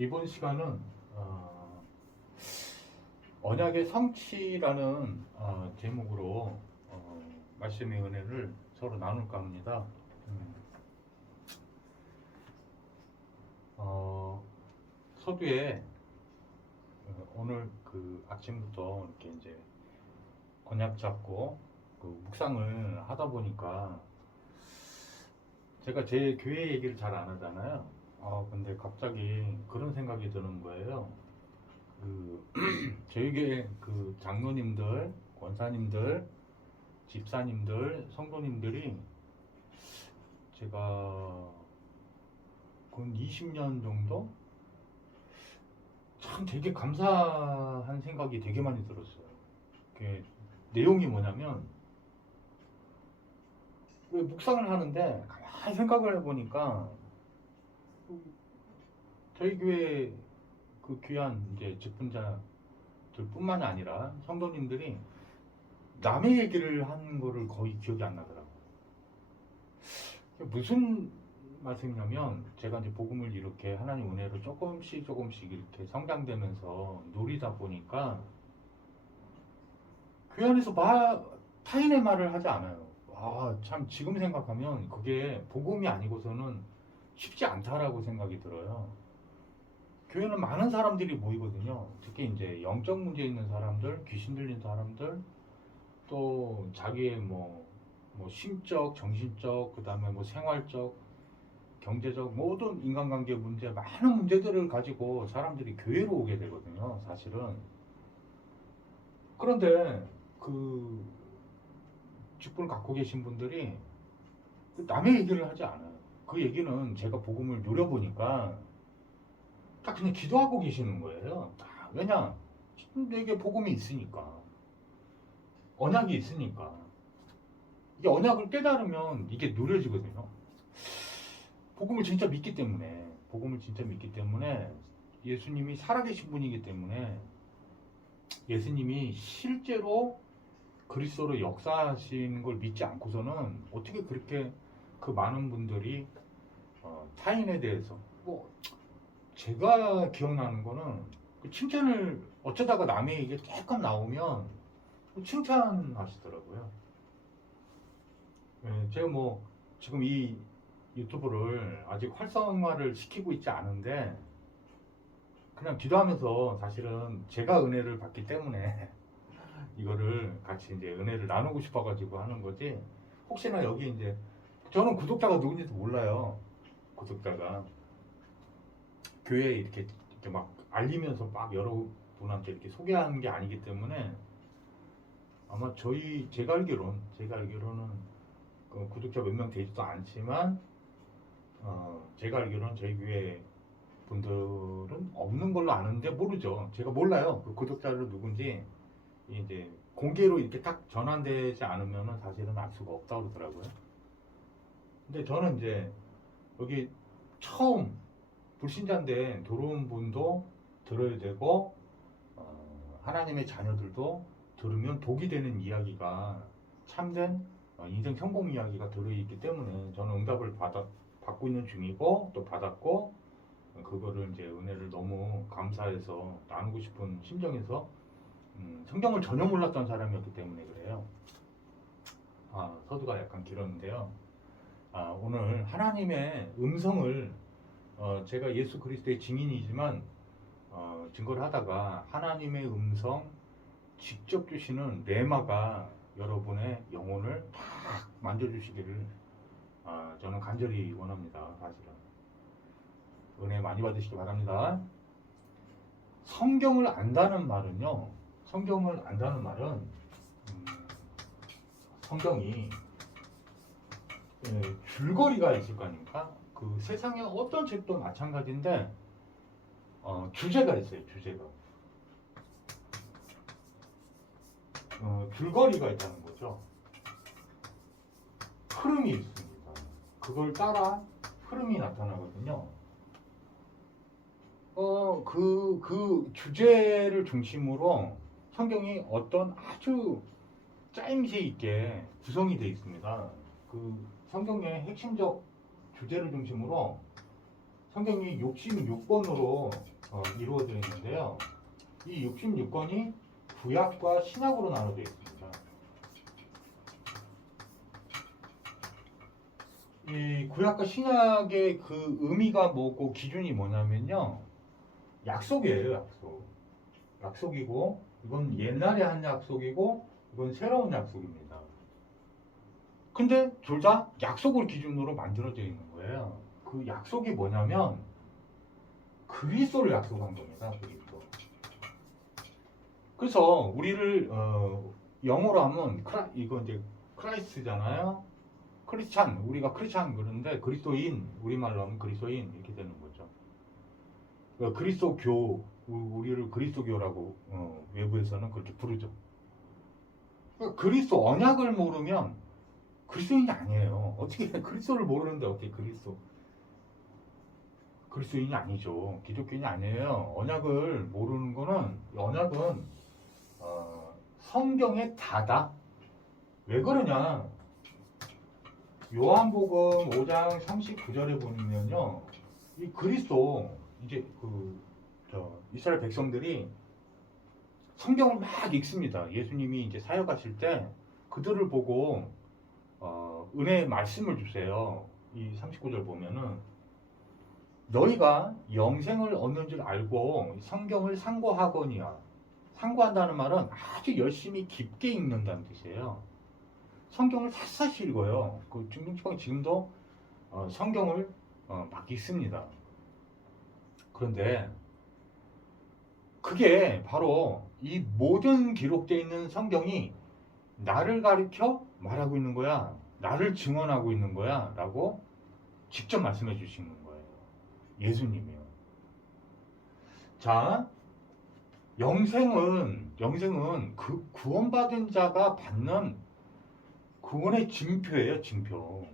이번 시간은 언약의 성취라는 제목으로 말씀의 은혜를 서로 나눌까 합니다. 서두에 오늘 그 아침부터 이렇게 이제 언약 잡고 그 묵상을 하다 보니까 제가 제 교회 얘기를 잘 안 하잖아요. 근데 갑자기 그런 생각이 드는 거예요. 저희 교회 그 장로님들, 권사님들, 집사님들, 성도님들이 제가 근 20년 정도 참 되게 감사한 생각이 되게 많이 들었어요. 그 내용이 뭐냐면, 왜 묵상을 하는데 가만히 생각을 해보니까 저희 교회 그 귀한 이제 직분자들뿐만이 아니라 성도님들이 남의 얘기를 하는 거를 거의 기억이 안 나더라고요. 무슨 말씀이냐면, 제가 이제 복음을 이렇게 하나님 은혜로 조금씩 이렇게 성장되면서 누리다 보니까 교회 안에서 타인의 말을 하지 않아요. 참 지금 생각하면 그게 복음이 아니고서는 쉽지 않다라고 생각이 들어요. 교회는 많은 사람들이 모이거든요. 특히 이제 영적 문제 있는 사람들, 귀신 들린 사람들, 또 자기의 뭐 심적, 정신적, 그 다음에 뭐 생활적, 경제적 모든 인간관계 문제, 많은 문제들을 가지고 사람들이 교회로 오게 되거든요, 사실은. 그런데 그 직분을 갖고 계신 분들이 남의 얘기를 하지 않아요. 그 얘기는 제가 복음을 누려보니까 딱 그냥 기도하고 계시는 거예요. 왜냐? 내게 복음이 있으니까. 언약이 있으니까. 이게 언약을 깨달으면 이게 누려지거든요. 복음을 진짜 믿기 때문에, 예수님이 살아계신 분이기 때문에, 예수님이 실제로 그리스도로 역사하시는 걸 믿지 않고서는 어떻게 그렇게 그 많은 분들이 타인에 대해서 제가 기억나는 거는 그 칭찬을 어쩌다가 남의 얘기가 조금 나오면 칭찬하시더라고요. 제가 지금 이 유튜브를 아직 활성화를 시키고 있지 않은데 그냥 기도하면서 사실은 제가 은혜를 받기 때문에 이거를 같이 이제 은혜를 나누고 싶어가지고 하는 거지. 혹시나 여기 이제 저는 구독자가 누군지도 몰라요. 구독자가 교회에 이렇게 막 알리면서 막 여러분한테 이렇게 소개하는 게 아니기 때문에 아마 제가 알기로는 그 구독자 몇 명 되지도 않지만 제가 알기로는 저희 교회 분들은 없는 걸로 아는데 모르죠. 제가 몰라요. 그 구독자를 누군지 이제 공개로 이렇게 딱 전환되지 않으면은 사실은 알 수가 없다고 그러더라고요. 근데 저는 이제 여기 처음 불신자인데 들어온 분도 들어야 되고 하나님의 자녀들도 들으면 복이 되는 이야기가 참된 인생 성공 이야기가 들어있기 때문에 저는 응답을 받고 있는 중이고 또 받았고 그거를 이제 은혜를 너무 감사해서 나누고 싶은 심정에서 성경을 전혀 몰랐던 사람이었기 때문에 그래요. 서두가 약간 길었는데요. 오늘 하나님의 음성을 제가 예수 그리스도의 증인이지만 증거를 하다가 하나님의 음성 직접 주시는 레마가 여러분의 영혼을 탁 만져주시기를 저는 간절히 원합니다. 사실은 은혜 많이 받으시기 바랍니다. 성경을 안다는 말은 성경이 줄거리가 있을 거 아닙니까? 그 세상의 어떤 책도 마찬가지인데 주제가 있어요. 줄거리가 있다는 거죠. 흐름이 있습니다. 그걸 따라 흐름이 나타나거든요. 그 주제를 중심으로 성경이 어떤 아주 짜임새 있게 구성이 되어 있습니다. 그 성경의 핵심적 주제를 중심으로 성경이 66권으로 이루어져 있는데요. 이 66권이 구약과 신약으로 나눠져 있습니다. 이 구약과 신약의 그 의미가 뭐고 기준이 뭐냐면요. 약속이에요, 약속. 약속이고, 이건 옛날에 한 약속이고, 이건 새로운 약속입니다. 근데 둘 다 약속을 기준으로 만들어져 있는 거예요. 그 약속이 뭐냐면 그리스도를 약속한 겁니다. 그리스도. 그래서 우리를 영어로 하면 이거 이제 크라이스트잖아요. 크리스찬, 우리가 크리스찬 그러는데 그리스도인, 우리말로 하면 그리스도인 이렇게 되는 거죠. 그리스도교, 우리를 그리스도교라고 외부에서는 그렇게 부르죠. 그러니까 그리스도 언약을 모르면 그리스도인이 아니에요. 어떻게 그리스도를 모르는데 어떻게 그리스도인이 아니죠. 기독교인이 아니에요. 언약을 모르는 거는 언약은 성경의 다다. 왜 그러냐? 요한복음 5장 39절에 보면요, 이 그리스도 이제 이스라엘 백성들이 성경을 막 읽습니다. 예수님이 이제 사역하실 때 그들을 보고 은혜의 말씀을 주세요. 이 39절 보면은 너희가 영생을 얻는 줄 알고 성경을 상고하거니와, 상고한다는 말은 아주 열심히 깊게 읽는다는 뜻이에요. 성경을 샅샅이 읽어요. 그 중동지방 지금도 성경을 막 읽습니다. 그런데 그게 바로 이 모든 기록되어 있는 성경이 나를 가리켜 말하고 있는 거야, 나를 증언하고 있는 거야 라고 직접 말씀해 주시는 거예요. 예수님이요. 자, 영생은 그 구원받은 자가 받는 구원의 징표예요, 징표.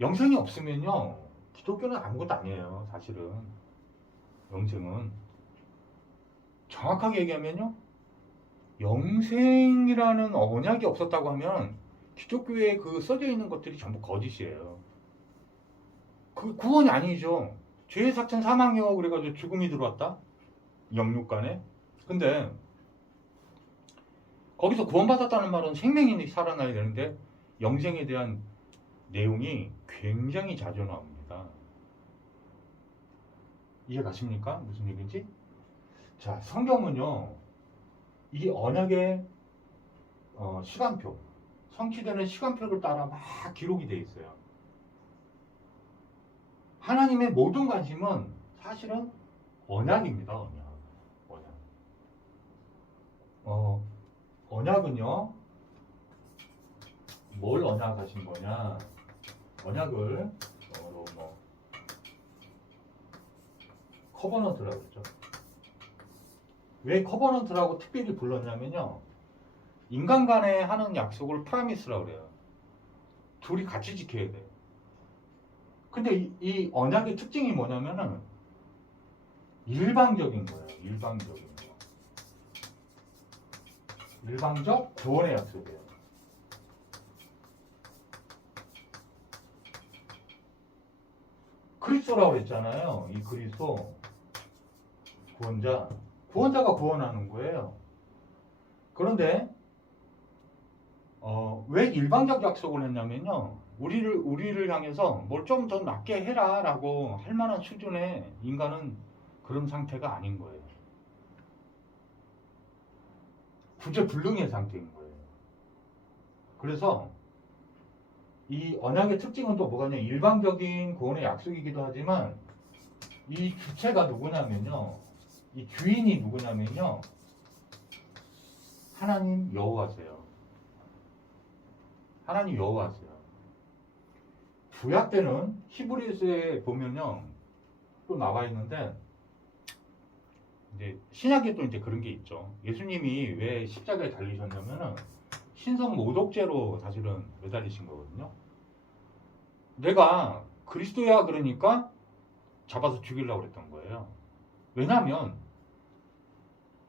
영생이 없으면요, 기독교는 아무것도 아니에요, 사실은. 영생은. 정확하게 얘기하면요, 영생이라는 언약이 없었다고 하면 기독교에 그 써져 있는 것들이 전부 거짓이에요. 그 구원이 아니죠. 죄의 삭천 사망이요 그래가지고 죽음이 들어왔다, 영육간에. 근데 거기서 구원받았다는 말은 생명이 살아나야 되는데 영생에 대한 내용이 굉장히 자주 나옵니다. 이해 가십니까? 무슨 얘기인지? 자, 성경은요, 이 언약의 시간표, 성취되는 시간표를 따라 막 기록이 되어 있어요. 하나님의 모든 관심은 사실은 언약입니다. 언약은요, 뭘 언약하신 거냐? 언약을 커버넌트라고 그러죠. 왜 커버넌트라고 특별히 불렀냐면요, 인간 간에 하는 약속을 프라미스라고 그래요. 둘이 같이 지켜야 돼요. 근데 이 언약의 특징이 뭐냐면은 일방적인 거예요. 일방적인 거. 일방적 구원의 약속이에요. 그리스도라고 했잖아요. 이 그리스도 구원자가 구원하는 거예요. 그런데 왜 일방적 약속을 했냐면요, 우리를 향해서 뭘 좀 더 낫게 해라 라고 할 만한 수준의 인간은 그런 상태가 아닌 거예요. 구제불능의 상태인 거예요. 그래서 이 언약의 특징은 또 뭐가냐, 일방적인 구원의 약속이기도 하지만 이 주체가 누구냐면요, 이 주인이 누구냐면요, 하나님 여호와세요. 하나님 여호와세요. 구약 때는 히브리서에 보면요, 또 나와 있는데, 이제 신약에 또 이제 그런 게 있죠. 예수님이 왜 십자가에 달리셨냐면은 신성 모독죄로 사실은 매달리신 거거든요. 내가 그리스도야 그러니까 잡아서 죽이려고 그랬던 거예요. 왜냐하면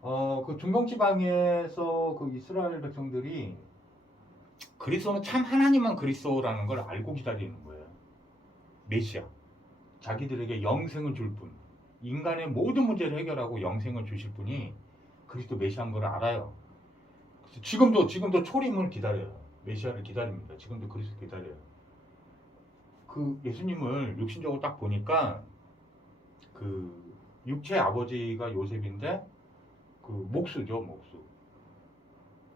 그 중동 지방에서 그 이스라엘 백성들이 그리스도는 참 하나님만 그리스도라는 걸 알고 기다리는 거예요. 메시아. 자기들에게 영생을 줄 분, 인간의 모든 문제를 해결하고 영생을 주실 분이 그리스도 메시아인 걸 알아요. 그래서 지금도 초림을 기다려요. 메시아를 기다립니다. 지금도 그리스도 기다려요. 그 예수님을 육신적으로 딱 보니까 그 육체 아버지가 요셉인데 그 목수죠, 목수.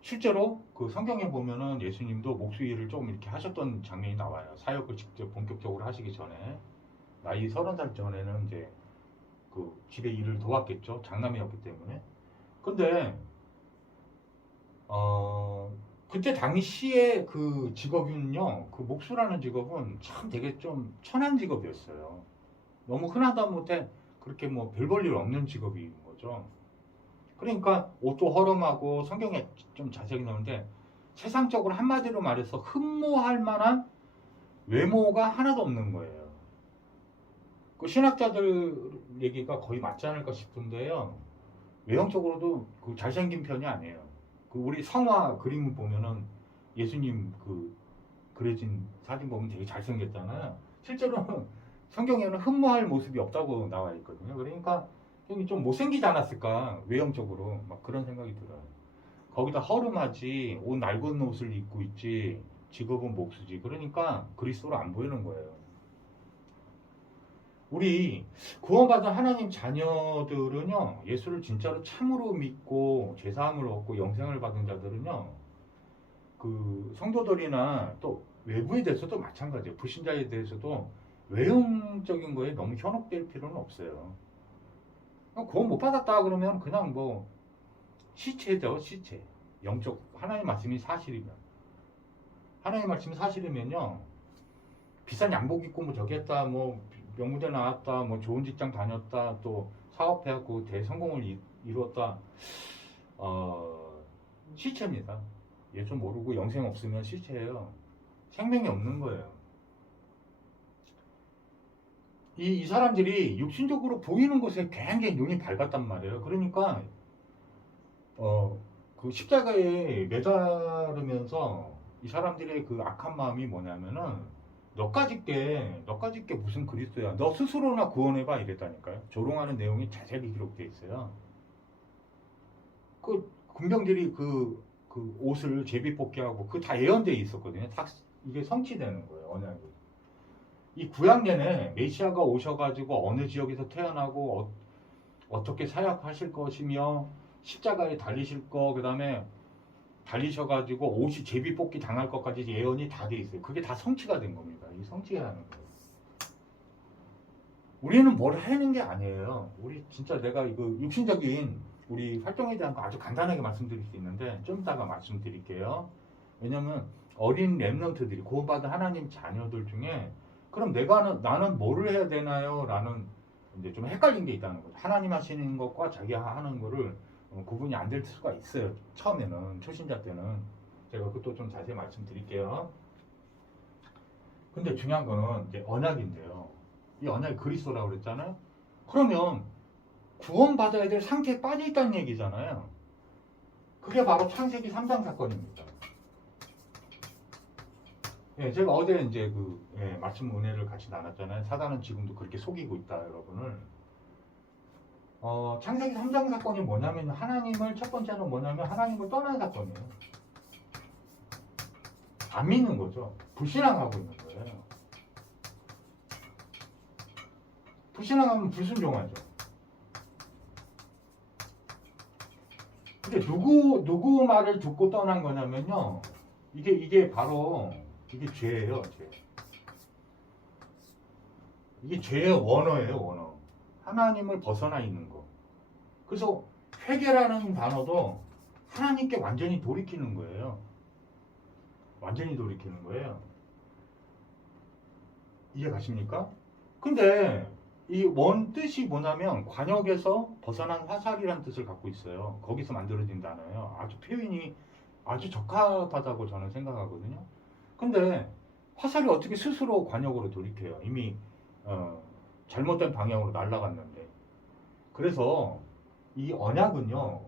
실제로 그 성경에 보면은 예수님도 목수 일을 좀 이렇게 하셨던 장면이 나와요. 사역을 직접 본격적으로 하시기 전에 나이 30살 전에는 이제 그 집에 일을 도왔겠죠. 장남이었기 때문에. 근데 그때 당시에 그 직업은요, 그 목수라는 직업은 참 되게 좀 천한 직업이었어요. 너무 흔하다 못해 그렇게 뭐 별 볼 일 없는 직업인 거죠. 그러니까 옷도 허름하고 성경에 좀 자세히 나오는데 세상적으로 한마디로 말해서 흠모할 만한 외모가 하나도 없는 거예요. 그 신학자들 얘기가 거의 맞지 않을까 싶은데요. 외형적으로도 그 잘생긴 편이 아니에요. 그 우리 성화 그림을 보면은 예수님 그 그려진 사진 보면 되게 잘생겼잖아요. 실제로는 성경에는 흠모할 모습이 없다고 나와 있거든요. 그러니까 좀 못생기지 않았을까 외형적으로 막 그런 생각이 들어요. 거기다 허름하지 옷 낡은 옷을 입고 있지 직업은 목수지. 그러니까 그리스도로 안 보이는 거예요. 우리 구원받은 하나님 자녀들은요, 예수를 진짜로 참으로 믿고 제사함을 얻고 영생을 받은 자들은요, 그 성도들이나 또 외부에 대해서도 마찬가지예요. 불신자에 대해서도 외형적인 거에 너무 현혹될 필요는 없어요. 구원 못 받았다 그러면 그냥 뭐 시체죠, 시체. 영적 하나님 말씀이 사실이면, 하나님 말씀이 사실이면요, 비싼 양복 입고 뭐 저기 했다, 뭐 명문대 나왔다, 뭐 좋은 직장 다녔다, 또 사업해갖고 대성공을 이루었다, 시체입니다. 예수 모르고 영생 없으면 시체예요. 생명이 없는 거예요. 이 사람들이 육신적으로 보이는 것에 굉장히 눈이 밝았단 말이에요. 그러니까 그 십자가에 매달으면서 이 사람들의 그 악한 마음이 뭐냐면은 너까짓 게 무슨 그리스도야. 너 스스로나 구원해봐 이랬다니까요. 조롱하는 내용이 자세히 기록되어 있어요. 그 군병들이 그 옷을 제비 뽑기하고 그 다 예언되어 있었거든요. 다 이게 성취되는 거예요. 언약이. 이 구약 내내 메시아가 오셔가지고 어느 지역에서 태어나고 어떻게 사역하실 것이며 십자가에 달리실 거, 그 다음에 달리셔가지고 옷이 제비 뽑기 당할 것까지 예언이 다 돼 있어요. 그게 다 성취가 된 겁니다. 이 성취가 하는 거예요. 우리는 뭘 하는 게 아니에요. 우리 진짜 내가 이거 육신적인 우리 활동에 대한 거 아주 간단하게 말씀드릴 수 있는데 좀 이따가 말씀드릴게요. 왜냐면 어린 렘넌트들이 구원받은 하나님 자녀들 중에 그럼 나는 뭐를 해야 되나요? 라는 이제 좀 헷갈린 게 있다는 거죠. 하나님 하시는 것과 자기가 하는 거를 구분이 안 될 수가 있어요. 처음에는 초신자 때는 제가 그것도 좀 자세히 말씀드릴게요. 근데 중요한 거는 이제 언약인데요. 이 언약이 그리스도라고 그랬잖아요. 그러면 구원받아야 될 상태에 빠져 있다는 얘기잖아요. 그게 바로 창세기 3장 사건입니다. 예, 제가 어제 이제 말씀 은혜를 같이 나눴잖아요. 사단은 지금도 그렇게 속이고 있다, 여러분을. 창세기 3장 사건이 뭐냐면 첫 번째는 뭐냐면 하나님을 떠난 사건이에요. 안 믿는 거죠. 불신앙하고 있는 거예요. 불신앙하면 불순종하죠. 근데 누구 말을 듣고 떠난 거냐면요. 이게 바로 이게 죄예요, 죄. 이게 죄의 원어예요, 원어. 하나님을 벗어나 있는 거. 그래서 회개라는 단어도 하나님께 완전히 돌이키는 거예요. 완전히 돌이키는 거예요. 이해 가십니까? 근데 이 원 뜻이 뭐냐면 관역에서 벗어난 화살이라는 뜻을 갖고 있어요. 거기서 만들어진 단어예요. 아주 표현이 아주 적합하다고 저는 생각하거든요. 근데 화살이 어떻게 스스로 관역으로 돌이켜요? 이미 잘못된 방향으로 날아갔는데. 그래서 이 언약은요,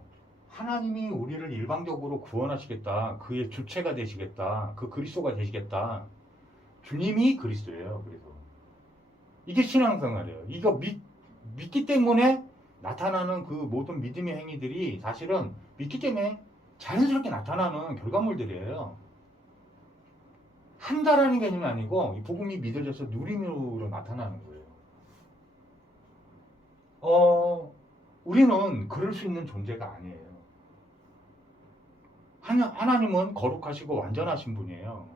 하나님이 우리를 일방적으로 구원하시겠다, 그의 주체가 되시겠다, 그 그리스도가 되시겠다. 주님이 그리스도예요. 그래서 이게 신앙생활이에요. 이거 믿기 때문에 나타나는 그 모든 믿음의 행위들이 사실은 믿기 때문에 자연스럽게 나타나는 결과물들이에요. 한다라는 개념이 아니고 이 복음이 믿어져서 누림으로 나타나는 거예요. 우리는 그럴 수 있는 존재가 아니에요. 하나님은 거룩하시고 완전하신 분이에요.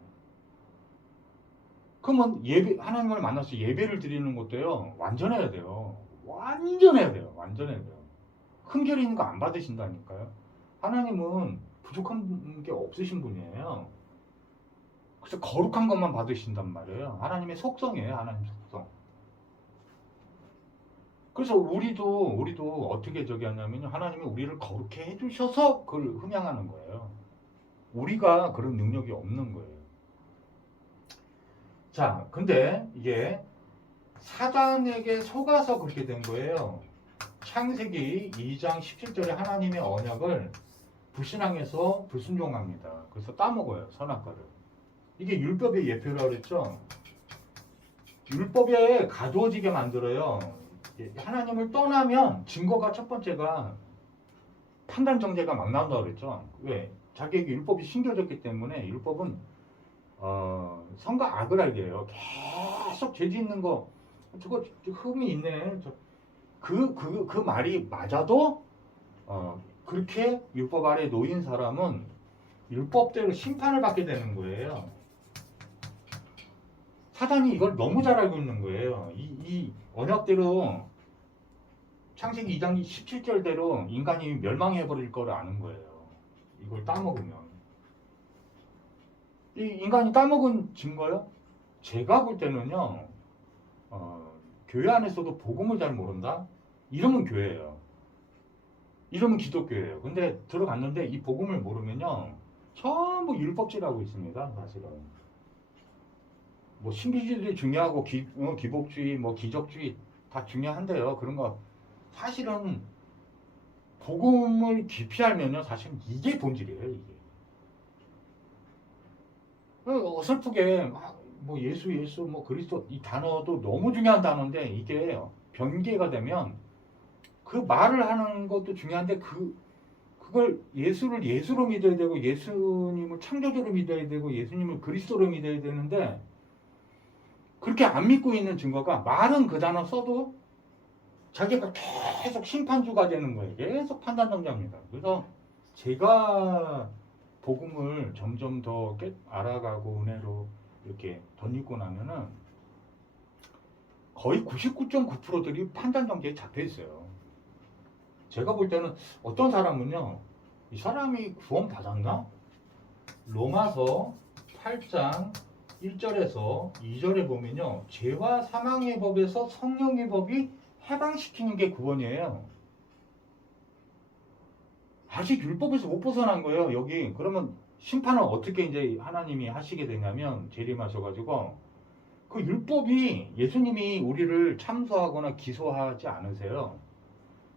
그러면 하나님을 만나서 예배를 드리는 것도요, 완전해야 돼요. 완전해야 돼요. 완전해야 돼요. 흠결이 있는 거 안 받으신다니까요. 하나님은 부족한 게 없으신 분이에요. 그래서 거룩한 것만 받으신단 말이에요. 하나님의 속성이에요. 하나님 속성. 그래서 우리도 어떻게 저기 하냐면요. 하나님이 우리를 거룩해 해주셔서 그걸 흠양하는 거예요. 우리가 그런 능력이 없는 거예요. 자, 근데 이게 사단에게 속아서 그렇게 된 거예요. 창세기 2장 17절에 하나님의 언약을 불신앙해서 불순종합니다. 그래서 따먹어요. 선악과를. 이게 율법의 예표라고 그랬죠. 율법에 가두어지게 만들어요. 하나님을 떠나면 증거가 첫 번째가 판단 정죄가 막 나온다고 그랬죠. 왜? 자기에게 율법이 심겨졌기 때문에 율법은 선과 악을 알게 해요. 계속 죄 짓는 거 저거 흠이 있네. 그 말이 맞아도 그렇게 율법 아래 놓인 사람은 율법대로 심판을 받게 되는 거예요. 사단이 이걸 너무 잘 알고 있는 거예요. 이 언약대로 창세기 2장 17절대로 인간이 멸망해버릴 거를 아는 거예요. 이걸 따먹으면. 이 인간이 따먹은 증거요? 제가 볼 때는요. 교회 안에서도 복음을 잘 모른다? 이러면 교회예요. 이러면 기독교예요. 근데 들어갔는데 이 복음을 모르면요. 전부 율법질하고 있습니다. 사실은. 뭐 신비주의도 중요하고 기복주의, 뭐 기적주의 다 중요한데요. 그런 거 사실은 복음을 깊이 알면요. 사실은 이게 본질이에요. 이게. 어설프게 뭐 예수 뭐 그리스도 이 단어도 너무 중요한 단어인데 이게 변개가 되면 그 말을 하는 것도 중요한데 그걸 예수를 예수로 믿어야 되고 예수님을 창조주로 믿어야 되고 예수님을 그리스도로 믿어야 되는데 그렇게 안 믿고 있는 증거가 말은 그 단어 써도 자기가 계속 심판주가 되는 거예요. 계속 판단정자입니다. 그래서 제가 복음을 점점 더 알아가고 은혜로 이렇게 덧입고 나면은 거의 99.9%들이 판단정지에 잡혀 있어요. 제가 볼 때는 어떤 사람은요, 이 사람이 구원 받았나? 로마서 8장 1절에서 2절에 보면요, 죄와 사망의 법에서 성령의 법이 해방시키는 게 구원이에요. 아직 율법에서 못 벗어난 거예요. 여기 그러면 심판을 어떻게 이제 하나님이 하시게 되냐면 재림하셔가지고 그 율법이 예수님이 우리를 참소하거나 기소하지 않으세요.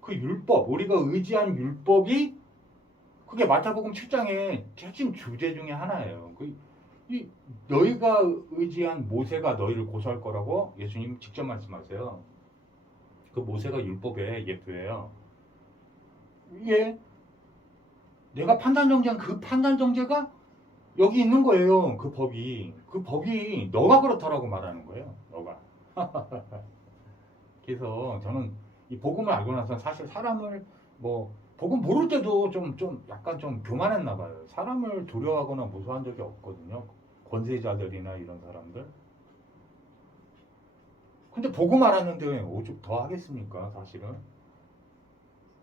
그 율법, 우리가 의지한 율법이 그게 마태복음 7장의 핵심 주제 중에 하나예요. 너희가 의지한 모세가 너희를 고소할 거라고 예수님 직접 말씀하세요. 그 모세가 율법의 예표예요. 이게 내가 판단정죄한 그 판단정죄가 여기 있는 거예요. 그 법이 너가 그렇다라고 말하는 거예요. 너가. 그래서 저는 이 복음을 알고 나서 사실 사람을 복음 모를 때도 좀 약간 좀 교만했나 봐요. 사람을 두려워하거나 무서워한 적이 없거든요. 권세자들이나 이런 사람들. 근데 복음 알았는데 오죽 더 하겠습니까? 사실은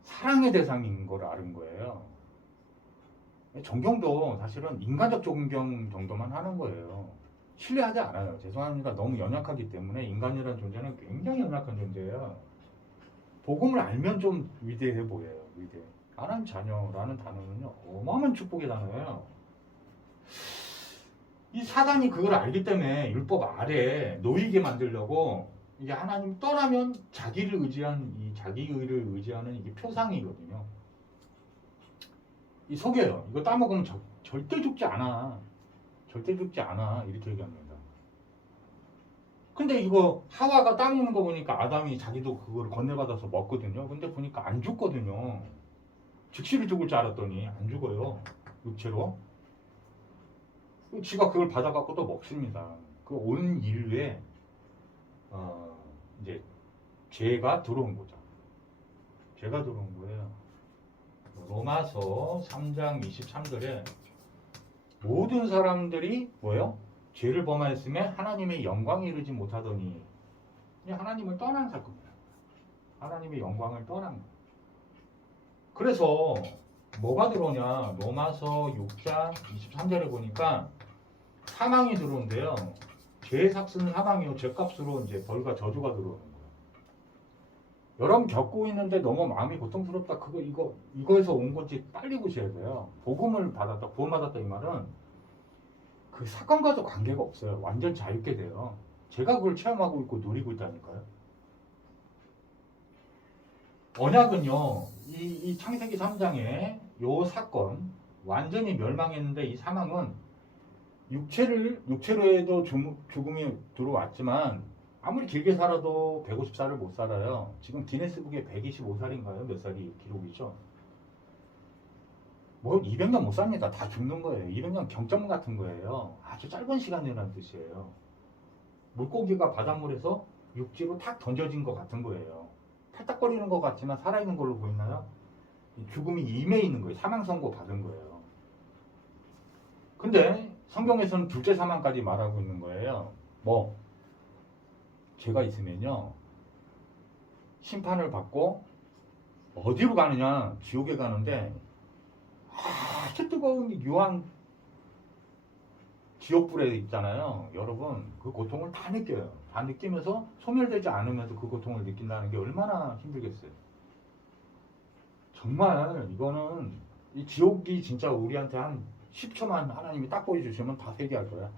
사랑의 대상인 걸 아는 거예요. 존경도 사실은 인간적 존경 정도만 하는 거예요. 신뢰하지 않아요. 죄송합니다. 너무 연약하기 때문에 인간이라는 존재는 굉장히 연약한 존재예요. 복음을 알면 좀 위대해 보여요. 위대해. 하나님 자녀라는 단어는요, 어마어마한 축복의 단어예요. 이 사단이 그걸 알기 때문에 율법 아래 놓이게 만들려고 이게 하나님 떠나면 자기를 의지한 이 자기의를 의지하는 이게 표상이거든요. 이 속여요. 이거 따먹으면 절대 죽지 않아. 절대 죽지 않아. 이렇게 얘기합니다. 근데 이거 하와가 땅 있는 거 보니까 아담이 자기도 그걸 건네받아서 먹거든요. 근데 보니까 안 죽거든요. 즉시로 죽을 줄 알았더니 안 죽어요. 육체로. 지가 그걸 받아갖고 또 먹습니다. 그 온 인류에 이제 죄가 들어온 거죠. 죄가 들어온 거예요. 로마서 3장 23절에 모든 사람들이 뭐요? 죄를 범하였음에 하나님의 영광에 이르지 못하더니 하나님을 떠난 사건이에요. 하나님의 영광을 떠난 거예요. 그래서 뭐가 들어오냐? 로마서 6장 23절에 보니까 사망이 들어온대요. 죄의 삭스는 사망이요. 죄값으로 이제 벌과 저주가 들어오는 거예요. 여러분 겪고 있는데 너무 마음이 고통스럽다. 이거에서 온 건지 빨리 보셔야 돼요. 복음을 받았다, 구원받았다 이 말은 그 사건과도 관계가 없어요. 완전 자유롭게 돼요. 제가 그걸 체험하고 있고 누리고 있다니까요. 언약은요, 이 창세기 3장에 요 사건 완전히 멸망했는데 이 사망은 육체로 해도 죽음이 들어왔지만 아무리 길게 살아도 150살을 못 살아요. 지금 기네스북에 125살인가요? 몇 살이 기록이죠? 뭐 200년 못 삽니다. 다 죽는 거예요. 200년 경점 같은 거예요. 아주 짧은 시간이라는 뜻이에요. 물고기가 바닷물에서 육지로 탁 던져진 것 같은 거예요. 팔딱거리는 것 같지만 살아있는 걸로 보이나요? 죽음이 임해 있는 거예요. 사망 선고 받은 거예요. 근데 성경에서는 둘째 사망까지 말하고 있는 거예요. 죄가 있으면요, 심판을 받고 어디로 가느냐? 지옥에 가는데 아주 뜨거운 유황 지옥불에 있잖아요. 여러분 그 고통을 다 느껴요. 다 느끼면서 소멸되지 않으면서 그 고통을 느낀다는 게 얼마나 힘들겠어요. 정말 이거는 이 지옥이 진짜 우리한테 한 10초만 하나님이 딱 보여주시면 다 회개할 거야.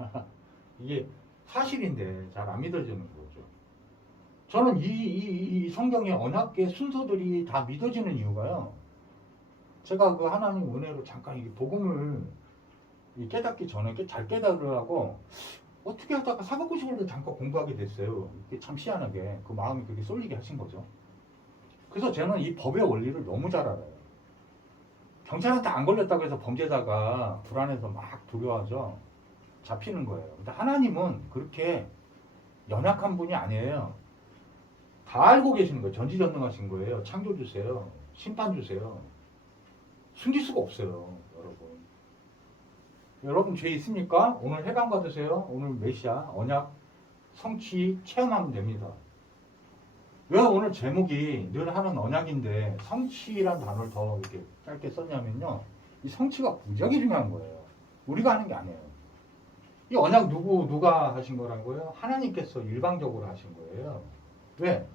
이게 사실인데 잘 안 믿어지는 거죠. 저는 이 성경의 언약의 순서들이 다 믿어지는 이유가요. 제가 그 하나님 은혜로 잠깐 이 복음을 깨닫기 전에 잘 깨달으라고 어떻게 하다가 사법고시를 잠깐 공부하게 됐어요. 이게 참 희한하게 그 마음이 그렇게 쏠리게 하신 거죠. 그래서 저는 이 법의 원리를 너무 잘 알아요. 경찰한테 안 걸렸다고 해서 범죄자가 불안해서 막 두려워하죠. 잡히는 거예요. 근데 하나님은 그렇게 연약한 분이 아니에요. 다 알고 계시는 거예요. 전지전능하신 거예요. 창조주세요. 심판주세요. 숨길 수가 없어요. 여러분 죄 있습니까? 오늘 해방 받으세요. 오늘 메시아 언약 성취 체험하면 됩니다. 왜 오늘 제목이 늘 하는 언약인데 성취란 단어를 더 이렇게 짧게 썼냐면요, 이 성취가 무지하게 중요한 거예요. 우리가 하는 게 아니에요. 이 언약 누가 하신 거란 거예요? 하나님께서 일방적으로 하신 거예요. 왜?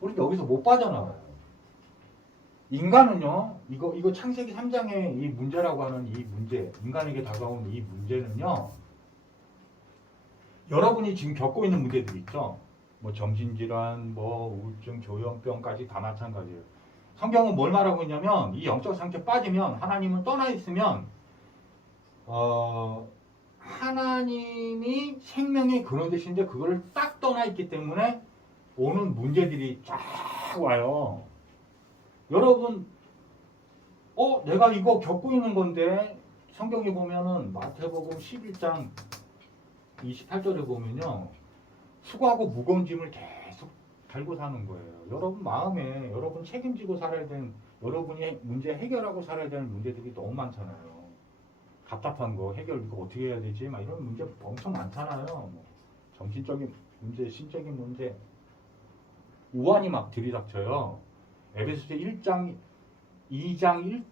우리 여기서 못 빠져나와요. 인간은요, 이거 창세기 3장의 이 문제라고 하는 이 문제, 인간에게 다가온 이 문제는요, 여러분이 지금 겪고 있는 문제들이 있죠. 정신질환, 우울증, 조현병까지 다 마찬가지예요. 성경은 뭘 말하고 있냐면, 이 영적 상태에 빠지면, 하나님은 떠나 있으면, 하나님이 생명의 근원 되신데, 그거를 딱 떠나 있기 때문에, 오는 문제들이 쫙 와요. 여러분, 내가 이거 겪고 있는 건데, 성경에 보면은 마태복음 11장 28절에 보면요, 수고하고 무거운 짐을 계속 달고 사는 거예요. 여러분 마음에 여러분 책임지고 살아야 되는, 여러분이 문제 해결하고 살아야 되는 문제들이 너무 많잖아요. 답답한 거 해결 이거 어떻게 해야 되지? 막 이런 문제 엄청 많잖아요. 정신적인 문제, 신적인 문제, 우환이 막 들이닥쳐요. 에베소서 1장 2장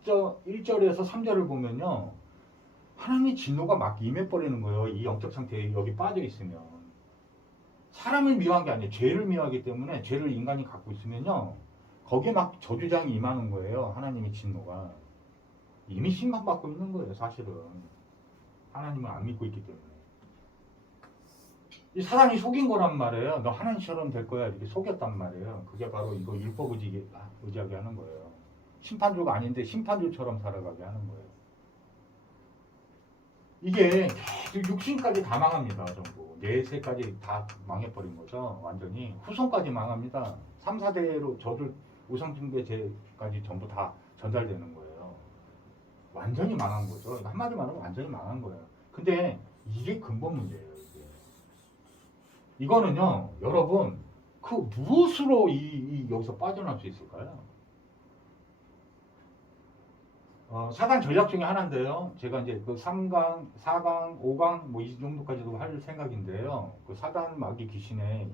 1절에서 3절을 보면요, 하나님의 진노가 막 임해버리는 거예요. 이 영적 상태에 여기 빠져 있으면. 사람을 미워한 게 아니에요. 죄를 미워하기 때문에, 죄를 인간이 갖고 있으면요, 거기에 막 저주장이 임하는 거예요. 하나님의 진노가. 이미 심판받고 있는 거예요. 사실은 하나님을 안 믿고 있기 때문에. 이 사람이 속인 거란 말이에요. 너 하나님처럼 될 거야 이렇게 속였단 말이에요. 그게 바로 이거 율법 의지하게 하는 거예요. 심판주가 아닌데 심판주처럼 살아가게 하는 거예요. 이게 육신까지 다 망합니다. 전부. 4세까지 다 망해버린 거죠. 완전히 후손까지 망합니다. 3, 4대로 저들 우상숭배제까지 전부 다 전달되는 거예요. 완전히 망한 거죠. 한마디로 말하면 완전히 망한 거예요. 근데 이게 근본 문제예요. 이거는요, 여러분, 그 무엇으로 여기서 빠져날 수 있을까요? 사단 전략 중에 하나인데요. 제가 이제 그 3강, 4강, 5강 뭐 이 정도까지도 할 생각인데요. 그 사단 마귀 귀신의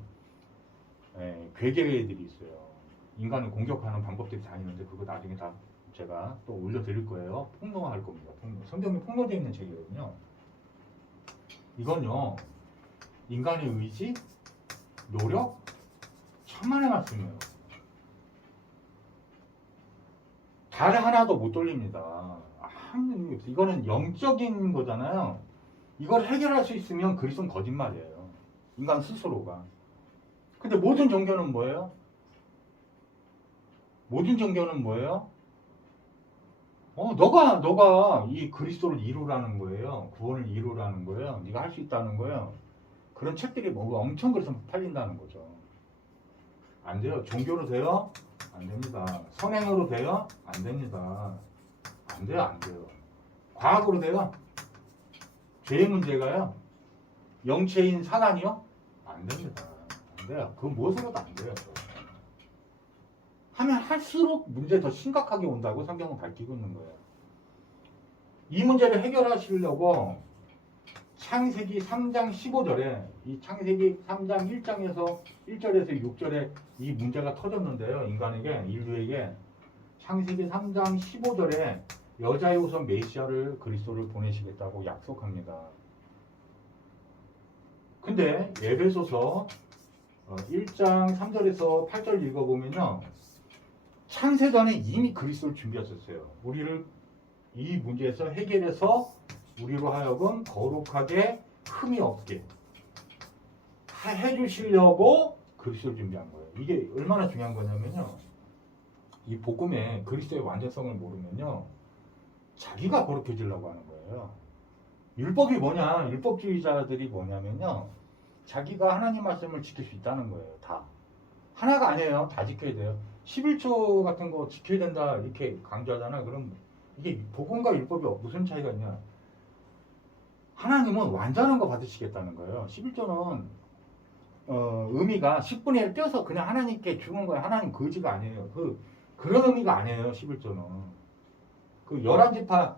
괴계들이 있어요. 인간을 공격하는 방법들이 다 있는데 그거 나중에 다 제가 또 올려드릴 거예요. 폭로할 겁니다. 폭로. 성경에 폭로되어 있는 책이거든요. 이건요, 인간의 의지, 노력, 천만의 말씀이에요. 달 하나도 못 돌립니다. 아무 의미 없어요. 이거는 영적인 거잖아요. 이걸 해결할 수 있으면 그리스도는 거짓말이에요. 인간 스스로가. 근데 모든 종교는 뭐예요? 모든 종교는 뭐예요? 너가 이 그리스도를 이루라는 거예요. 구원을 이루라는 거예요. 네가 할 수 있다는 거예요. 그런 책들이 뭐 엄청 그래서 팔린다는 거죠. 안 돼요. 종교로 돼요? 안 됩니다. 선행으로 돼요? 안 됩니다. 안 돼요, 안 돼요. 과학으로 돼요? 죄의 문제가요? 영체인 사단이요? 안 됩니다. 안 돼요. 그 무엇으로도 안 돼요. 하면 할수록 문제 더 심각하게 온다고 성경은 밝히고 있는 거예요. 이 문제를 해결하시려고 창세기 3장 15절에 이 창세기 3장 1장에서 1절에서 6절에 이 문제가 터졌는데요. 인간에게, 인류에게 창세기 3장 15절에 여자의 우선 메시아를 그리스도를 보내시겠다고 약속합니다. 근데 에베소서 1장 3절에서 8절 읽어보면요. 창세전에 이미 그리스도를 준비하셨어요. 우리를 이 문제에서 해결해서 우리로 하여금 거룩하게 흠이 없게 해주시려고 그리스도를 준비한 거예요. 이게 얼마나 중요한 거냐면요. 이 복음의 그리스도의 완전성을 모르면요. 자기가 거룩해지려고 하는 거예요. 율법이 뭐냐? 율법주의자들이 뭐냐면요. 자기가 하나님 말씀을 지킬 수 있다는 거예요. 다. 하나가 아니에요. 다 지켜야 돼요. 11조 같은 거 지켜야 된다 이렇게 강조하잖아. 그럼 이게 복음과 율법이 무슨 차이가 있냐? 하나님은 완전한 거 받으시겠다는 거예요. 11조는 의미가 10분의 1 떼어서 그냥 하나님께 주는 거예요. 하나님 거지가 아니에요. 그런 의미가 아니에요. 11조는. 그 11지파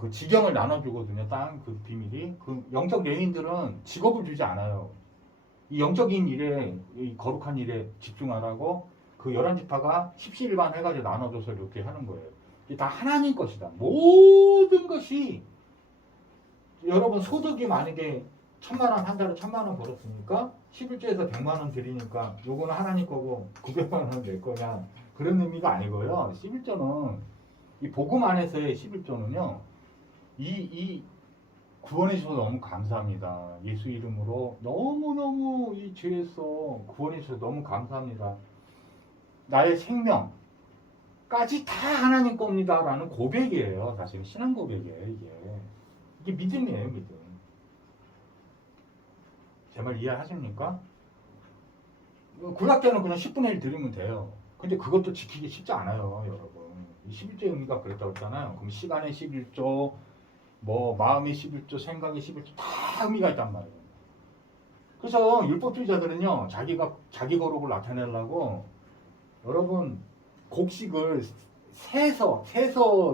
그 지경을 나눠주거든요. 땅 그 비밀이. 그 영적 레인들은 직업을 주지 않아요. 이 영적인 일에, 이 거룩한 일에 집중하라고 그 11지파가 십시일반 해가지고 나눠줘서 이렇게 하는 거예요. 이게 다 하나님 것이다. 모든 것이 여러분 소득이 만약에 1,000만 원 한 달에 1,000만 원 벌었으니까 11조에서 100만 원 드리니까 요거는 하나님 거고 900만 원은 내 거냐 그런 의미가 아니고요. 11조는 이 복음 안에서의 11조는요. 이 구원해 주셔서 너무 감사합니다. 예수 이름으로 너무너무 이 죄에서 구원해 주셔서 너무 감사합니다. 나의 생명까지 다 하나님 겁니다. 라는 고백이에요. 사실 신앙 고백이에요. 이게 믿음이에요. 믿음. 제 말 이해하십니까? 구약계는 그냥 10분의 1 드리면 돼요. 근데 그것도 지키기 쉽지 않아요. 여러분. 이 11조의 의미가 그랬다고 했잖아요. 그럼 시간의 11조 마음의 11조, 생각의 11조 다 의미가 있단 말이에요. 그래서 율법주의자들은요, 자기 거룩을 나타내려고 여러분 곡식을 세서